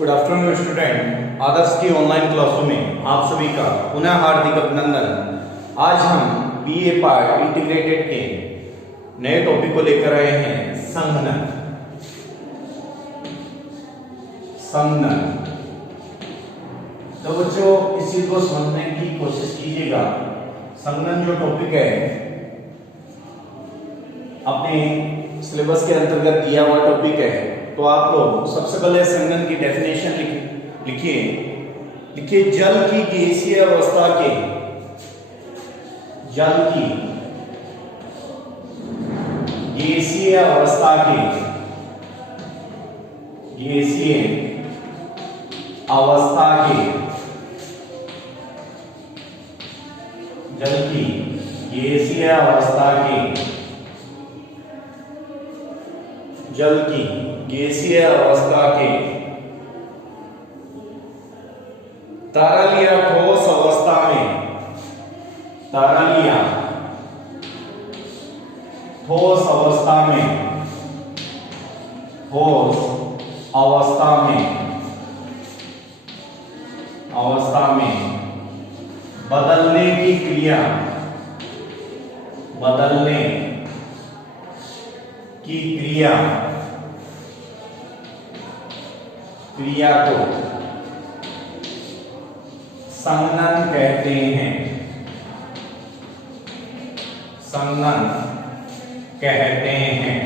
Good afternoon student. आदर्श की online क्लासों में आप सभी का पुनः हार्दिक अभिनंदन। आज हम बीए पार्ट इंटीग्रेटेड के नए टॉपिक को लेकर आए हैं, संघनन। तो बच्चों इस चीज को समझने की कोशिश कीजिएगा। संघनन जो टॉपिक है अपने सिलेबस के अंतर्गत दिया हुआ टॉपिक है, तो आप लोग सबसे पहले संघनन की डेफिनेशन लिखिए। जल की गैसीय अवस्था के गैसीय अवस्था के जल की गैसीय अवस्था के तरल या ठोस अवस्था में बदलने की क्रिया को संघनन कहते हैं।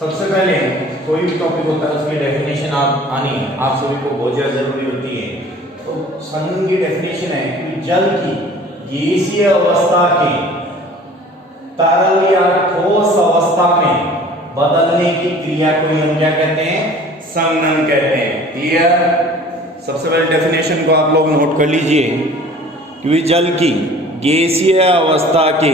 सबसे पहले कोई भी टॉपिक होता है उसकी डेफिनेशन आप सभी को बहुत ज्यादा जरूरी होती है। तो संघनन की डेफिनेशन है कि जल की गैसीय अवस्था के तरल या ठोस अवस्था में बदलने की क्रिया को हम क्या कहते हैं? संघनन कहते हैं। क्लियर? सबसे पहले डेफिनेशन को आप लोग नोट कर लीजिए कि जल की गैसीय अवस्था के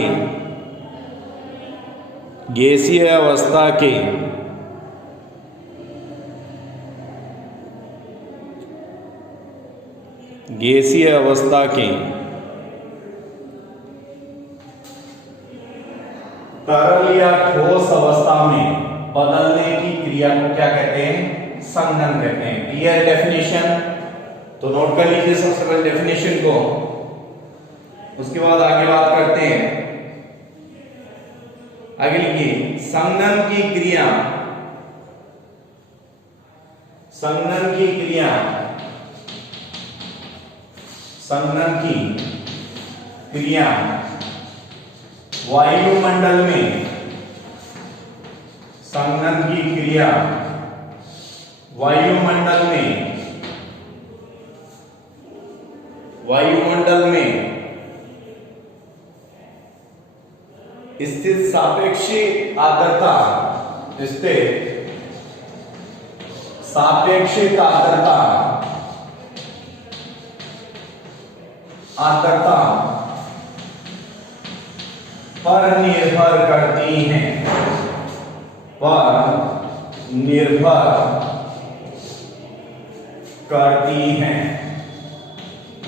तरल या ठोस अवस्था में बदलने की क्रिया को क्या कहते हैं? संघनन कहते हैं। Clear definition? तो नोट कर लीजिए सबसे पहले डेफिनेशन को, उसके बाद आगे बात करते हैं। आगे लिखिए, संघनन की क्रिया वायुमंडल में स्थित सापेक्षिक आर्द्रता पर निर्भर करती हैं।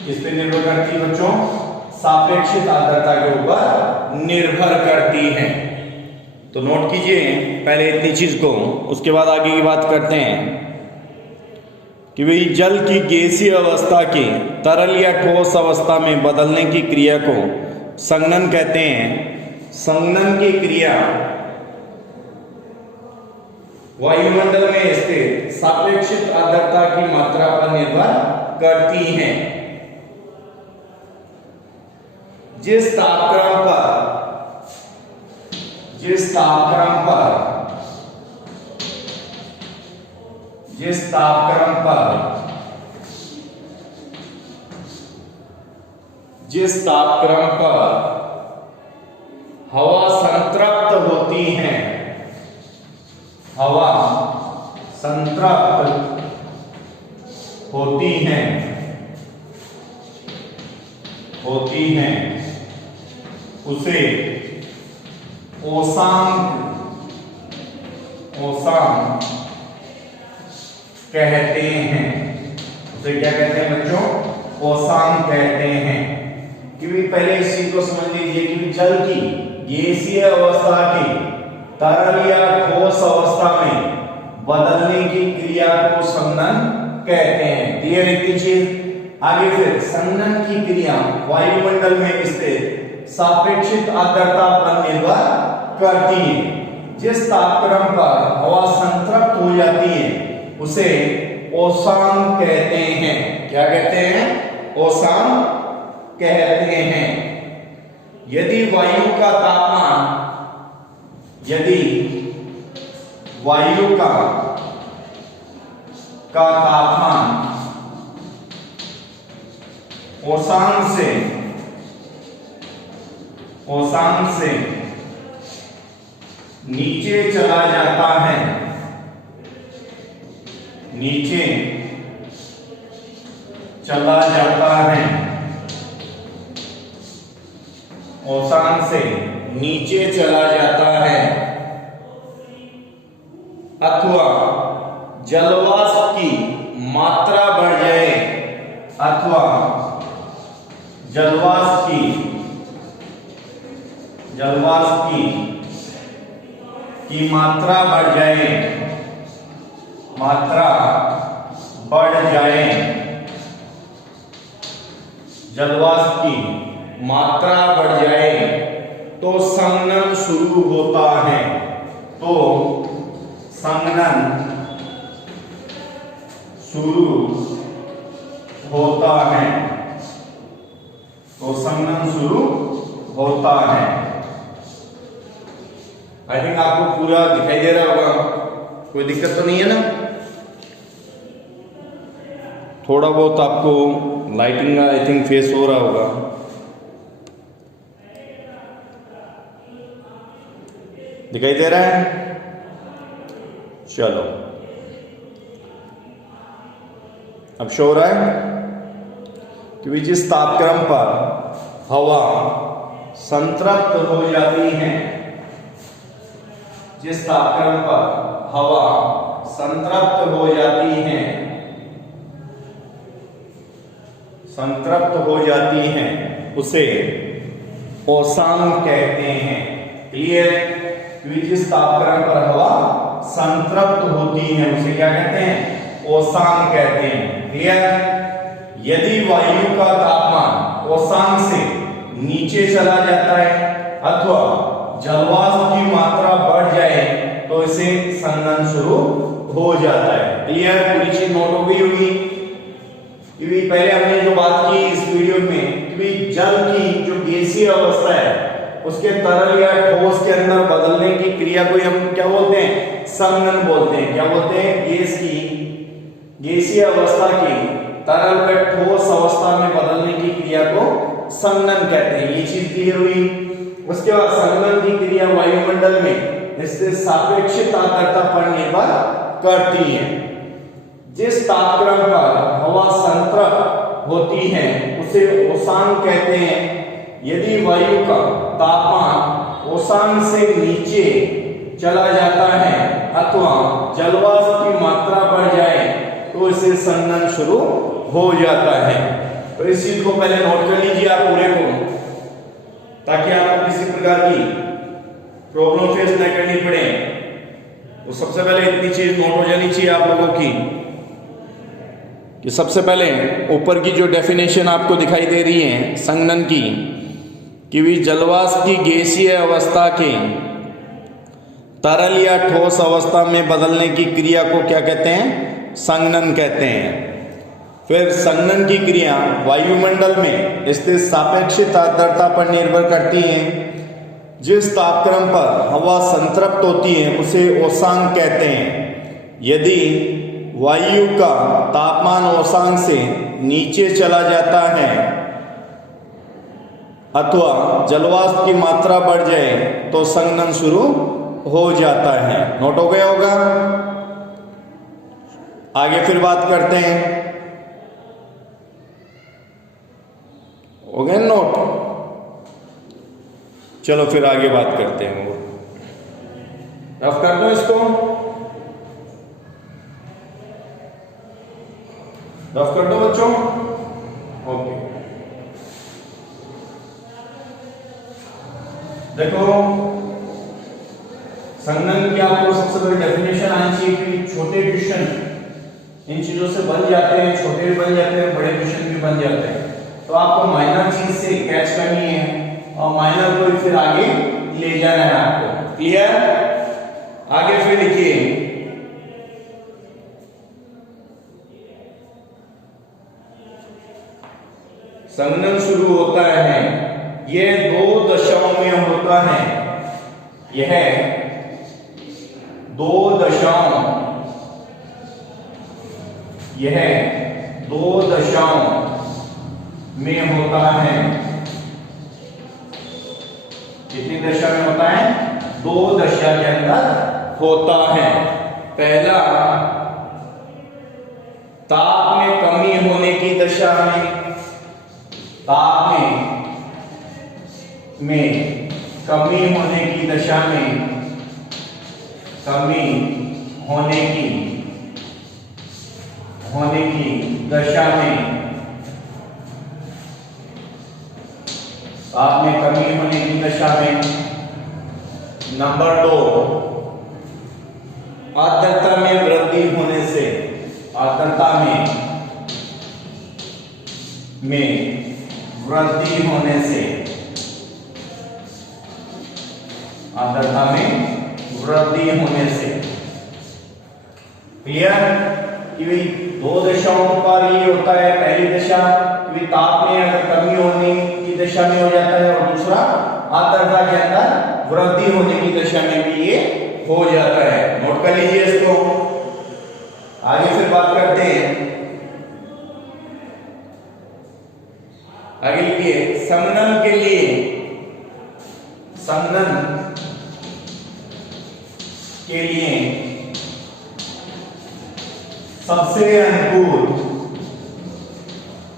किस पे निर्भर करती है बच्चों? सापेक्षिक आर्द्रता के ऊपर निर्भर करती है। तो नोट कीजिए पहले इतनी चीज को, उसके बाद आगे की बात करते हैं कि भाई जल की गैसीय अवस्था के तरल या ठोस अवस्था में बदलने की क्रिया को संघनन कहते हैं। संघनन की क्रिया वायुमंडल में स्थित सापेक्षिक आर्द्रता की मात्रा पर निर्भर करती है। जिस तापक्रम पर हवा संतृप्त होती हैं उसे ओसांक कहते हैं। उसे क्या कहते हैं बच्चों? ओसांक कहते हैं। कि पहले इस चीज को समझ लीजिए कि जल की गैसीय अवस्था के तरल या ठोस अवस्था में बदलने की क्रिया को संघनन कहते हैं। क्लियर इतनी चीज। आगे फिर संघनन की क्रिया वायुमंडल में स्थित सापेक्षिक आर्द्रता पर निर्भर करती है। जिस तापक्रम पर हवा संतृप्त हो जाती है उसे ओसान कहते हैं। क्या कहते हैं? ओसान कहते हैं। यदि वायु का तापमान ओसान से नीचे चला जाता है, ओसान से नीचे चला जाता है अथवा जलवाष्प की मात्रा बढ़ जाए, अथवा जलवाष्प की मात्रा बढ़ जाए, जलवाष्प की मात्रा बढ़ जाए तो संघनन शुरू होता है। संघनन शुरू होता है। आई थिंक आपको पूरा दिखाई दे रहा होगा, कोई दिक्कत तो नहीं है ना? थोड़ा बहुत आपको लाइटिंग का आई थिंक फेस हो रहा होगा। दिखाई दे रहा है? चलो, अब शो हो रहा है कि जिस तापक्रम पर हवा संतृप्त हो जाती है, उसे ओसान कहते हैं। क्लियर? जिस तापक्रम पर हवा संतृप्त होती है उसे क्या कहते हैं? ओसान कहते हैं। क्लियर? यदि वायु का तापमान ओसान से नीचे चला जाता है अथवा जलवाष्प की मात्रा बढ़ जाए तो इसे संघनन शुरू हो जाता है। क्लियर? पूरी चीज नोट हो गई होगी। क्योंकि पहले हमने जो बात की इस वीडियो में कि जल की जो गैसीय अवस्था है उसके तरल या ठोस के अंदर बदलने की क्रिया को हम क्या बोलते हैं? संघनन बोलते हैं। क्या बोलते हैं? गैसीय अवस्था की तरल पे ठोस अवस्था में बदलने की क्रिया को संघनन कहते हैं। ये चीज क्लियर हुई। उसके बाद संघनन की क्रिया वायुमंडल में इससे सापेक्षिक आर्द्रता पर निर्भर करती है। जिस तापक्रम पर हवा संतृप्त होती है उसे ओसान कहते हैं। यदि वायु का तापमान ओसान से नीचे चला जाता है अथवा जलवाष्प की मात्रा बढ़ जाए तो इसे संघनन शुरू हो जाता है। तो इस चीज को पहले नोट कर लीजिए आप पूरे को, ताकि आपको किसी प्रकार की प्रॉब्लम फेस न करनी पड़े। तो सबसे पहले इतनी चीज नोट हो जानी चाहिए आप लोगों की कि सबसे पहले ऊपर की जो डेफिनेशन आपको दिखाई दे रही है संघनन की, कि भी जलवाष्प की गैसीय अवस्था के तरल या ठोस अवस्था में बदलने की क्रिया को क्या कहते हैं? संघनन कहते हैं। फिर संघनन की क्रिया वायुमंडल में स्थित सापेक्षिक आर्द्रता पर निर्भर करती है। जिस तापक्रम पर हवा संतृप्त होती है उसे ओसान कहते हैं। यदि वायु का तापमान ओसान से नीचे चला जाता है अथवा जलवाष्प की मात्रा बढ़ जाए तो संघनन शुरू हो जाता है। नोट हो गया होगा? आगे फिर बात करते हैं। हो गए नोट? चलो फिर आगे बात करते हैं। रफ कर दो इसको, रफ कर दो बच्चों। ओके, देखो संघनन की आपको सबसे बड़ी डेफिनेशन आनी चाहिए कि छोटे क्वेश्चन इन चीजों से बन जाते हैं, छोटे भी बन जाते हैं, बड़े क्वेश्चन भी बन जाते हैं। तो आपको माइनर चीज से कैच करनी है और माइनर को फिर आगे ले जाना है आपको। क्लियर? आगे फिर लिखिए, संघनन शुरू होता है, यह 2 दशाओं में होता है, यह 2 दशाओं, यह 2 दशाओं में होता है। कितनी दशा में होता है? 2 दशा के अंदर होता है। पहला, ताप में कमी होने की दशा में, ताप में कमी होने की दशा में, कमी होने की दशा में, ताप में कमी होने की दशा में। नंबर 2, आर्द्रता में वृद्धि होने से, आर्द्रता में वृद्धि होने से, आर्द्रता में वृद्धि होने से। क्लियर? कि 2 दशाओं पर ये होता है। पहली दशा कि ताप में अगर कमी होने की दशा में हो जाता है, और दूसरा आर्द्रता के अंदर वृद्धि होने की दशा में भी ये हो जाता है। नोट कर लीजिए इसको। आगे फिर बात करते हैं। आगे लिखिए, संघनन के लिए, संघनन के लिए सबसे अनुकूल,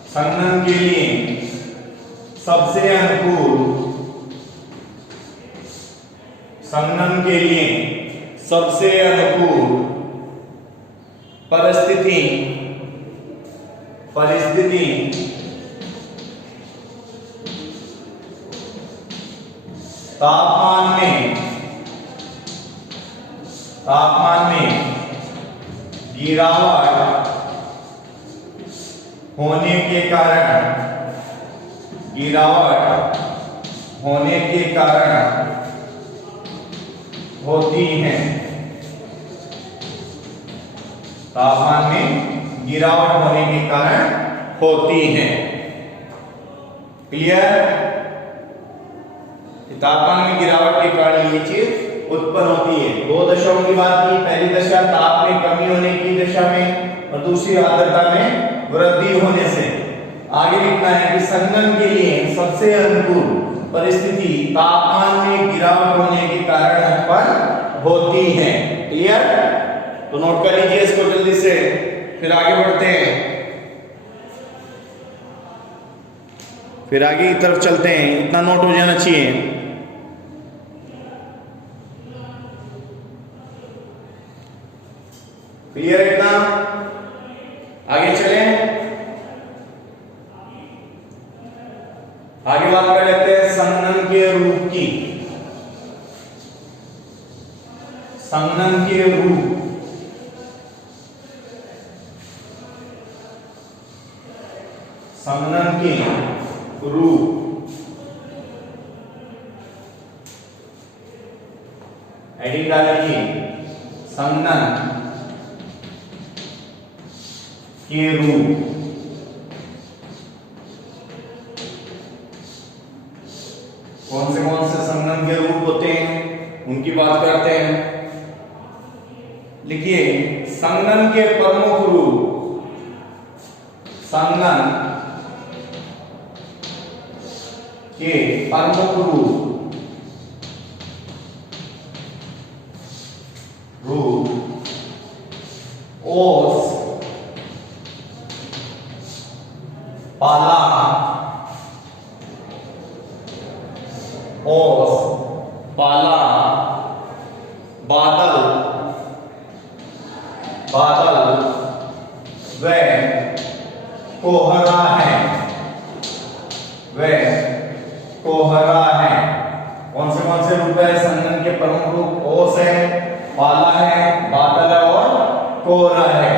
संघनन के लिए सबसे अनुकूल, संघनन के लिए सबसे अनुकूल परिस्थिति तापमान में गिरावट होने के कारण, गिरावट होने के कारण होती है। तापमान में गिरावट होने के कारण होती है। क्लियर? तापमान में गिरावट के कारण ये चीज उत्पन्न होती है। 2 दशाओं की बात की। पहली दशा ताप में कमी होने की दशा में, और दूसरी आर्द्रता में वृद्धि होने से। आगे लिखना है कि संघनन के लिए सबसे अनुकूल परिस्थिति तापमान में गिरावट होने के कारण उत्पन्न होती है। क्लियर? तो नोट कर लीजिए इसको जल्दी से, फिर आगे बढ़ते हैं, फिर आगे की तरफ चलते हैं। इतना नोट हो जाना चाहिए। क्लियर? इतना आगे चलें। आगे बात कर लेते हैं संघनन के रूप की। संघनन के रूप, संघनन के रूप, हेडिंग डालिए, संघनन के रूप। कौन से संघनन के रूप होते हैं उनकी बात करते हैं। लिखिए, संघनन के प्रमुख रूप, संघनन के प्रमुख रूप ओस, पाला, ओस, पाला, बादल, व कोहरा है, कोहरा है। कौन से रूप है संघनन के प्रमुख रूप? ओस है, पाला है, बादल है और कोहरा है।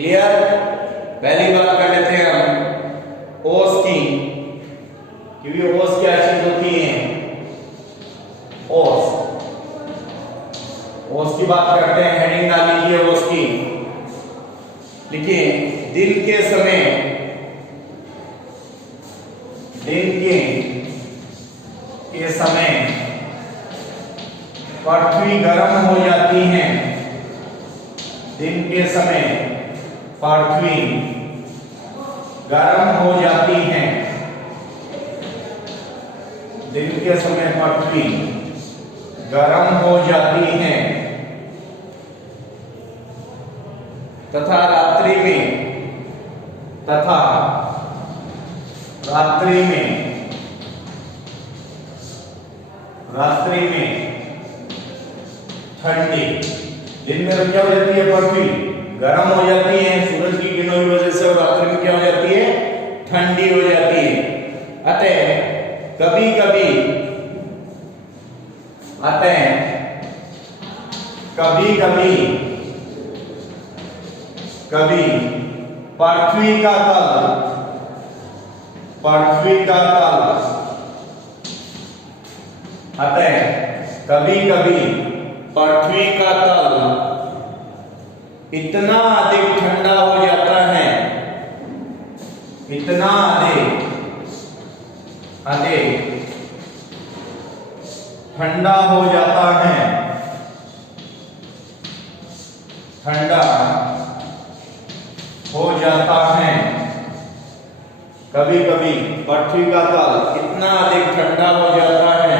क्लियर? पहली बात कर लेते हैं हम ओस की, क्योंकि ओस क्या चीज होती है? ओस। ओस की बात करते हैं, हेडिंग डाल लीजिए ओस की। लिखिए दिन के समय, दिन के समय पृथ्वी गर्म हो जाती है। दिन के समय पृथ्वी गर्म हो जाती है। दिन के समय पृथ्वी गर्म हो जाती है तथा रात्रि में ठंडी। दिन में क्या हो जाती है? पृथ्वी गर्म हो जाती है सूरज की किरणों की वजह से, और रात्रि में क्या हो जाती है? ठंडी हो जाती है। अतः कभी कभी पृथ्वी का तल इतना अधिक ठंडा हो जाता है, इतना अधिक ठंडा हो जाता है, ठंडा हो जाता है। कभी कभी पृथ्वी का तल इतना अधिक ठंडा हो जाता है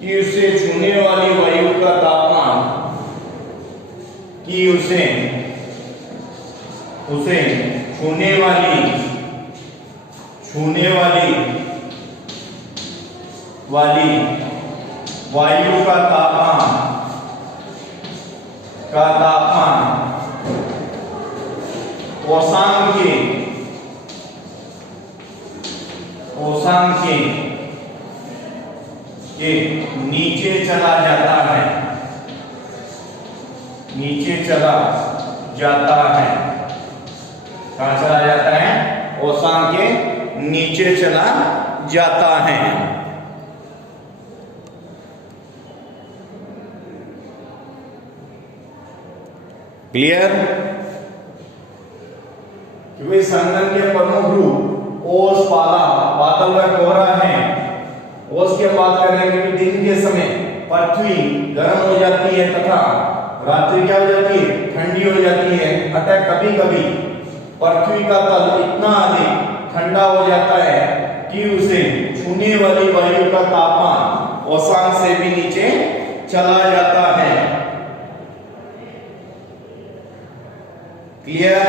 कि उसे छूने वाली वायु का तापमान, कि उसे छूने वाली वायु का तापमान औसत के नीचे चला जाता है, नीचे चला जाता है। कहां चला जाता है? औसत के नीचे चला जाता है। क्लियर? क्योंकि संघनन के प्रमुख रूप ओस, पाला, बादल व कोहरा है। ओस की बात करेंगे कि दिन के समय पृथ्वी गर्म हो जाती है तथा रात्रि क्या हो जाती है? ठंडी हो जाती है। अतः कभी कभी पृथ्वी का तल इतना अधिक ठंडा हो जाता है कि उसे छूने वाली वायु का तापमान औसत से भी नीचे चला जाता है। क्लियर?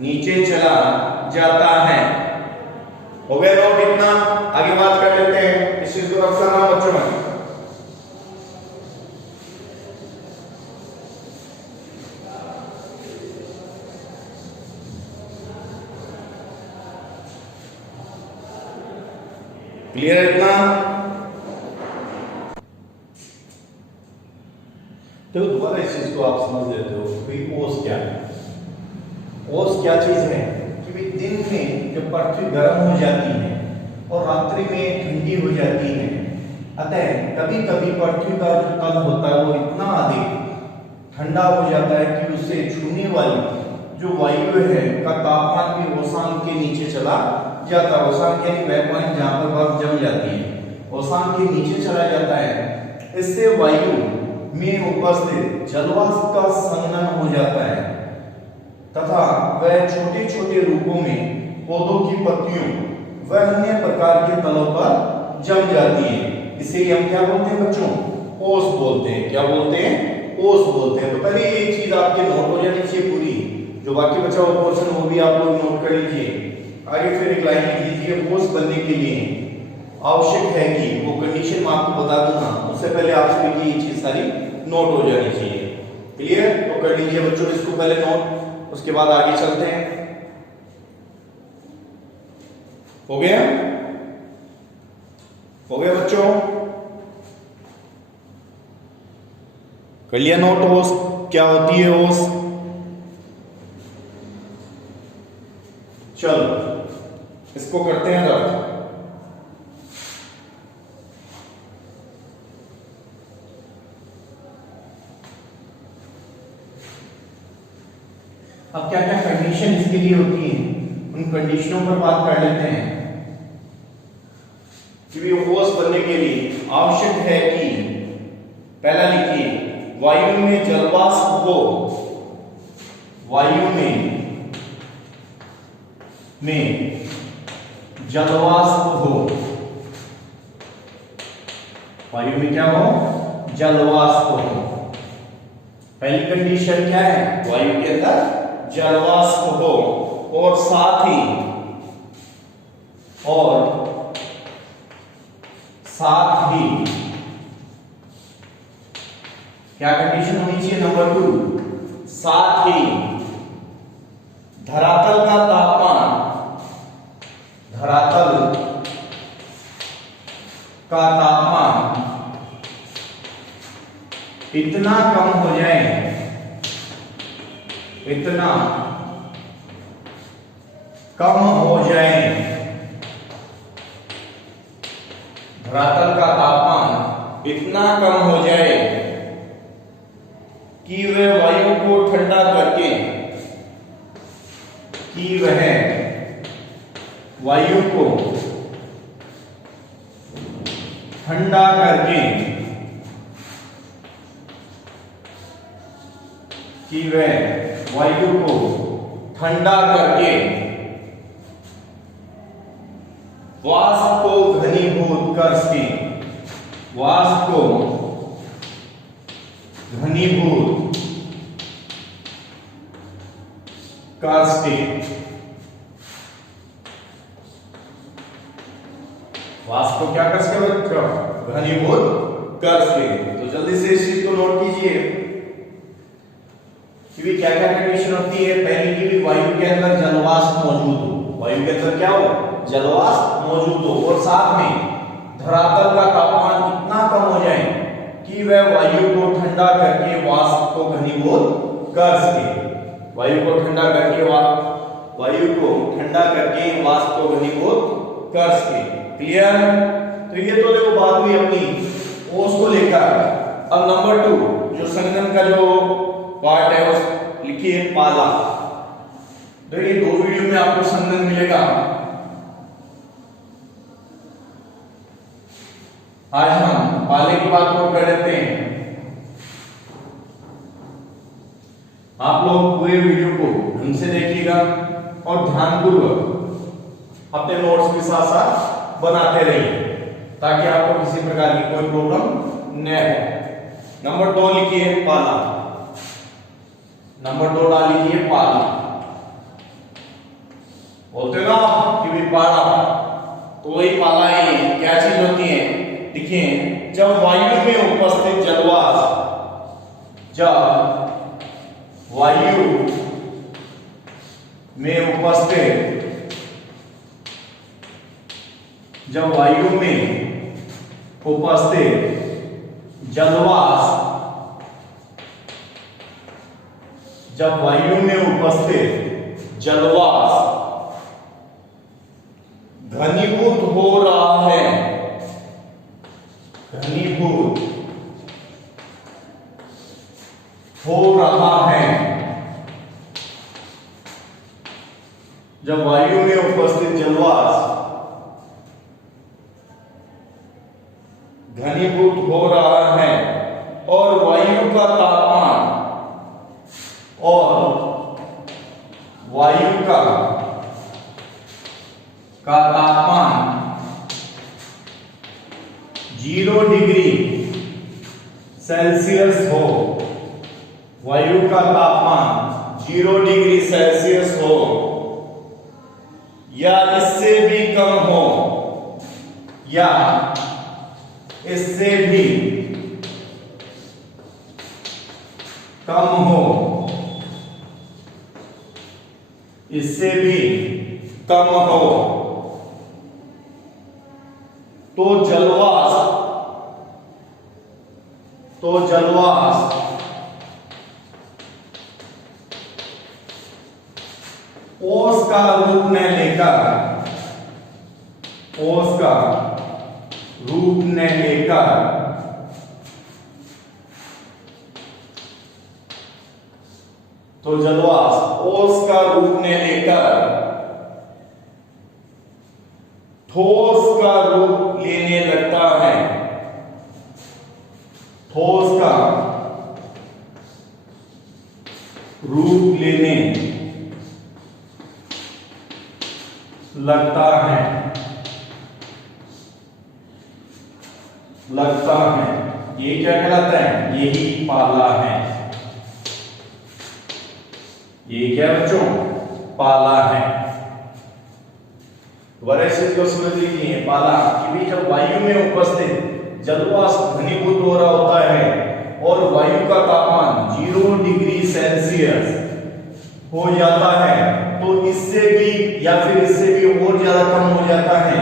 नीचे चला जाता है। हो गया नोट इतना? आगे बात कर लेते हैं इस चीज को रख सकना बच्चों में। क्लियर है इतना? तो दोबारा इस चीज को आप समझ लेते हो कि ओस क्या है। ओस क्या चीज है कि भाई दिन में जब पृथ्वी गर्म हो जाती है और रात्रि में ठंडी हो जाती है, अतः कभी कभी पृथ्वी का जो तल होता है वो इतना अधिक ठंडा हो जाता है कि उसे छूने वाली जो वायु है का तापमान भी औसत के नीचे चला जाता है। औसत यानी वह पॉइंट जहां पर बर्फ जम जाती है, औसत के नीचे चला जाता है। इससे वायु में उपस्थित जलवाष्प का संघनन हो जाता है तथा वह छोटे छोटे रूपों में पौधों की पत्तियों व अन्य प्रकार के तलों पर जम जाती है। इसे हम क्या बोलते हैं बच्चों? ओस बोलते हैं। क्या बोलते हैं? ओस बोलते हैं। तो पहले एक चीज आपके नोट हो जानी चाहिए पूरी, जो बाकी बचा हुआ पोर्शन वो भी आप लोग नोट कर लीजिए। आगे फिर एक लाइन लिख लीजिए। ओस बनने के लिए आवश्यक है कि वो कंडीशन मैं आपको बता दूंगा, उससे पहले आप सभी ये चीज सारी नोट हो जानी चाहिए। क्लियर? तो कर लीजिए बच्चों इसको पहले नोट, उसके बाद आगे चलते हैं। हो गया? हो गया बच्चों? कर लिया नोट ओस क्या होती है ओस। चलो इसको करते हैं रब। अब क्या क्या कंडीशन इसके लिए होती है उन कंडीशनों पर बात कर लेते हैं कि ओस बनने के लिए आवश्यक है कि पहला लिखिए वायु में जलवाष्प हो, वायु में जलवाष्प हो, वायु में क्या हो जलवाष्प हो। पहली कंडीशन क्या है वायु के अंदर जलवाष्प हो और साथ ही क्या कंडीशन होनी चाहिए नंबर 2 साथ ही धरातल का तापमान इतना कम हो जाए, इतना कम हो जाए, धरातल का तापमान इतना कम हो जाए कि वह वायु को ठंडा करके, कि वह वायु को ठंडा करके, कि वह वायु को ठंडा करके वाष्प को घनीभूत कर सके, वाष्प को घनीभूत कर सके, वाष्प को क्या कर सके बच्चों घनीभूत कर सके। तो जल्दी से इस चीज को नोट कीजिए कि क्या क्या कंडीशन होती है। पहली की भी वायु के अंदर जलवाष्प मौजूद हो, वायु के अंदर क्या हो जलवाष्प मौजूद हो और साथ में धरातल का तापमान इतना कम हो जाए कि वह वायु को ठंडा करके वाष्प को घनीभूत कर सके, वायु को ठंडा करके वाष्प को घनीभूत कर सके। क्लियर। तो ये तो देखो बात हुई अपनी ओस को लेकर। अब नंबर 2 जो संघनन का जो पार्ट है उस लिखिए पाला। तो ये 2 वीडियो में आपको संघनन मिलेगा। आज हम पाले की बात को कर लेते हैं। आप लोग पूरे वीडियो को ढंग से देखिएगा और ध्यानपूर्वक अपने नोट्स के साथ साथ बनाते रहिए ताकि आपको किसी प्रकार की कोई प्रॉब्लम न हो। नंबर 2 लिखिए पाला, नंबर 2 डाल लीजिए पाला। बोलते ना कि भी पाला, तो वही पाला है। क्या चीज होती है देखिए, जब वायु में उपस्थित जलवाष्प, जब वायु में उपस्थित जलवाष्प, जब वायु में उपस्थित जलवाष्प घनीभूत हो रहा है, घनीभूत हो रहा है, जब वायु में उपस्थित जलवाष्प घनीभूत हो रहा है और वायु का तापमान तापमान 0 डिग्री सेल्सियस हो, वायु का तापमान 0 डिग्री सेल्सियस हो या इससे भी कम हो, या इससे भी कम हो, इससे भी कम हो, तो जलवाष्प ओस का रूप न लेकर, ओस का रूप न लेकर तो जलवाष्प ओस का रूप ने लेकर ठोस का रूप लेने लगता है, ठोस का रूप लेने लगता है, लगता है। ये क्या कहलाता है? यही पाला है। ये क्या बच्चों? पाला है। वैसे को समझ लीजिए पाला कि भी जब वायु में उपस्थित जलवाष्प घनीभूत हो रहा होता है और वायु का तापमान 0 डिग्री सेल्सियस हो जाता है तो इससे भी या फिर इससे भी और ज्यादा कम हो जाता है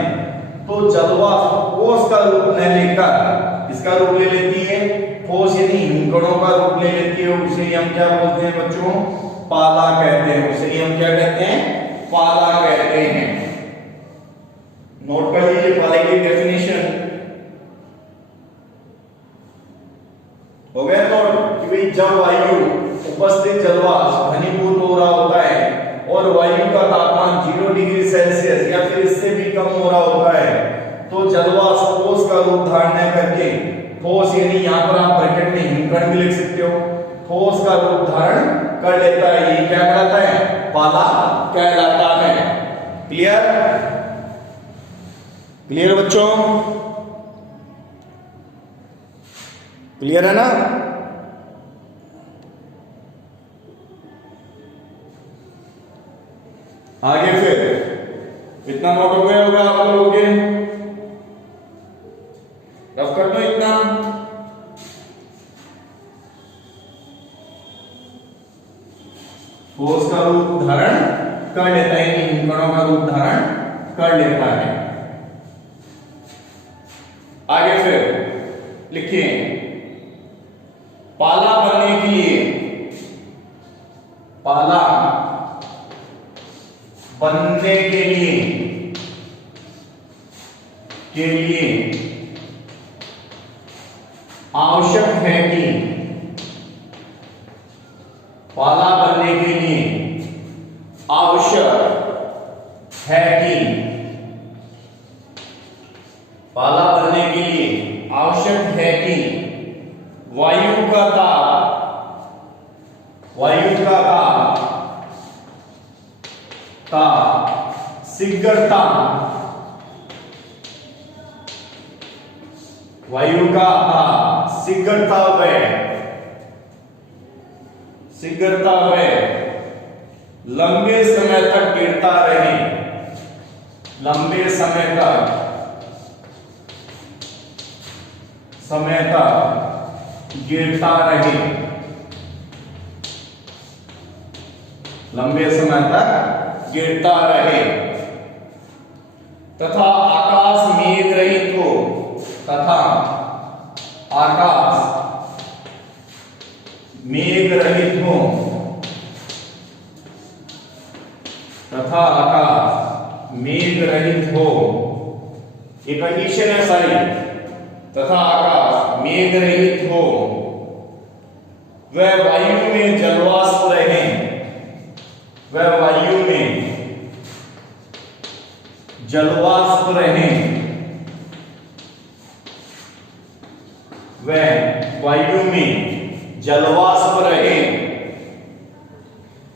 तो जलवाष्प ठोस का रूप न लेकर इसका रूप ले लेती है, ठोस यानी हिमकणों का रूप ले लेती है। उसे हम क्या बोलते हैं बच्चों? पाला कहते हैं। उसे हम क्या कहते हैं? पाला कहते हैं। नोट कर लीजिए पाले की डेफिनेशन। हो गया नोट कि भाई जब वायु उपस्थित जलवाष्प घनीभूत हो रहा होता है और वायु का तापमान 0 डिग्री सेल्सियस या फिर इससे भी कम हो रहा होता है तो जलवाष्प ठोस का रूप धारण करके, ठोस यानी यहां पर आप ब्रैकेट में हिमकण भी लिख सकते हो, ठोस का रूप धारण कर लेता है। ये क्या कहलाता है? पाला कहलाता है। क्लियर? क्लियर बच्चों? क्लियर है ना? आगे फिर इतना नोट हो गया होगा आप लोगों के? रफ कर दो इतना। ठोस का रूप धारण कर लेता है, हिमकणों का रूप धारण कर लेता है। आगे फिर लिखिए पाला बनने के लिए, पाला बनने के लिए आवश्यक है कि, पाला बनने के लिए आवश्यक है कि, पाला बनने के लिए आवश्यक है कि वायु का ताप, वायु का ताप शीघ्रता, वायु का ताप शीघ्रता व लंबे समय तक गिरता रहे, लंबे समय तक गिरता रहे, लंबे समय तक गिरता रहे तथा आकाश मेघ रहित हो, तथा आकाश मेघ रहित हो, तथा आकाश मेघ रहित हो। एक कंडीशन है सारी, तथा आकाश मेघ रहित हो, वह वायु में जलवाष्प रहे, वह वायु में जलवाष्प रहे, वह वायु में जलवाष्प रहे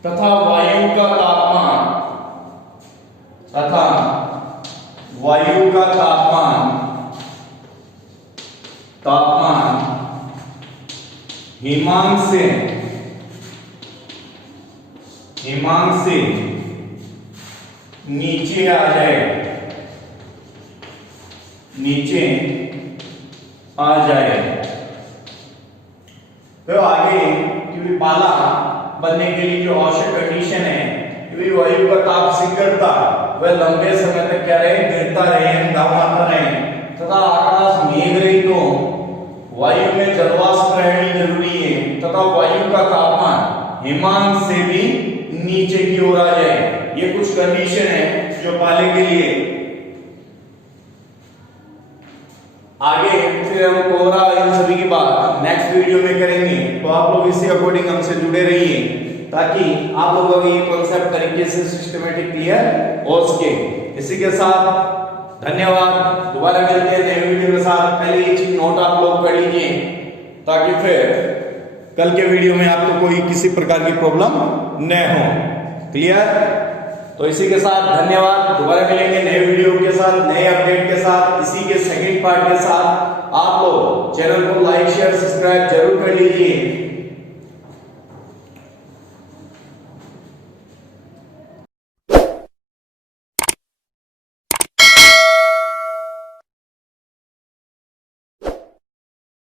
तथा वायु का तापमान, तथा वायु का तापमान हिमांक से नीचे आ जाए, नीचे आ जाए। तो आगे क्योंकि पाला बनने के लिए जो आवश्यक कंडीशन है कि वायु का ताप शीघ्रता वह लंबे समय तक क्या रहे? गिरता रहे, तापमान रहे तथा आकाश मेघ रहित हो, वायु में जलवाष्प रहनी जरूरी है तथा वायु का तापमान हिमांक से भी नीचे की ओर आ जाए। ये कुछ कंडीशन है जो पाले के लिए आगे फिर हम कोहरा इन सभी की बात नेक्स्ट वीडियो में करेंगे। तो आप लोग इसी अकॉर्डिंग हमसे जुड़े रहिए ताकि आप लोगों को ये कॉन्सेप्ट तरीके से सिस्टमेटिक क्लियर हो सके। इसी के साथ धन्यवाद, दोबारा मिलते हैं नए वीडियो के साथ। पहले ये चीज नोट आप लोग कर लीजिए ताकि फिर कल के वीडियो में आपको कोई किसी प्रकार की प्रॉब्लम न हो। क्लियर? तो इसी के साथ धन्यवाद, दोबारा मिलेंगे नए वीडियो के साथ, नए अपडेट के साथ। इसी के सेकंड पार्ट के साथ आप लोग चैनल को लाइक शेयर सब्सक्राइब जरूर कर लीजिए